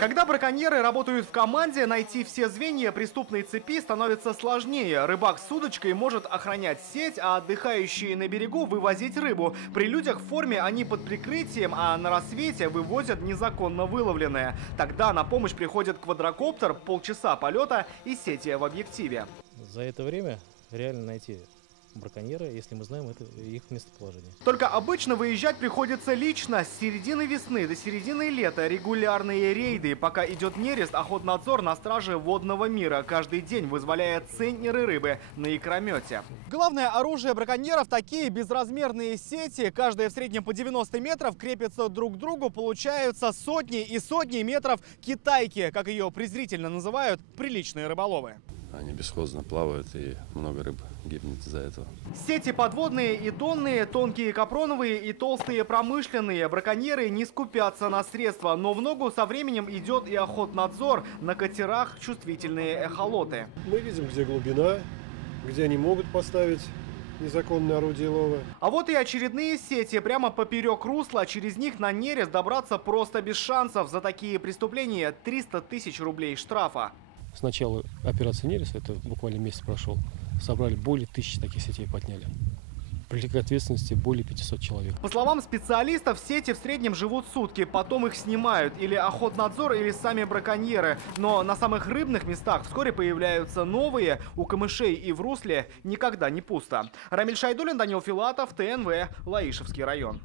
Когда браконьеры работают в команде, найти все звенья преступной цепи становится сложнее. Рыбак с удочкой может охранять сеть, а отдыхающие на берегу вывозить рыбу. При людях в форме они под прикрытием, а на рассвете вывозят незаконно выловленное. Тогда на помощь приходит квадрокоптер, полчаса полета и сети в объективе. За это время реально найти браконьера, если мы знаем их местоположение. Только обычно выезжать приходится лично. С середины весны до середины лета регулярные рейды. Пока идет нерест, охотнадзор на страже водного мира каждый день вызволяет центнеры рыбы на икромете. Главное оружие браконьеров — такие безразмерные сети. Каждая в среднем по 90 метров крепятся друг к другу. Получаются сотни и сотни метров китайки, как ее презрительно называют приличные рыболовы. Они бесхозно плавают, и много рыб гибнет из-за этого. Сети подводные и донные, тонкие капроновые и толстые промышленные. Браконьеры не скупятся на средства, но в ногу со временем идет и охотнадзор. На катерах чувствительные эхолоты. Мы видим, где глубина, где они могут поставить незаконное орудие лова. А вот и очередные сети прямо поперек русла. Через них на нерест добраться просто без шансов. За такие преступления 300 тысяч рублей штрафа. С начала операции «Нерест», это буквально месяц прошел, собрали более 1000 таких сетей, подняли. Привлекли к ответственности более 500 человек. По словам специалистов, сети в среднем живут сутки, потом их снимают или охотнадзор, или сами браконьеры. Но на самых рыбных местах вскоре появляются новые. У камышей и в русле никогда не пусто. Рамиль Шайдуллин, Данил Филатов, ТНВ, Лаишевский район.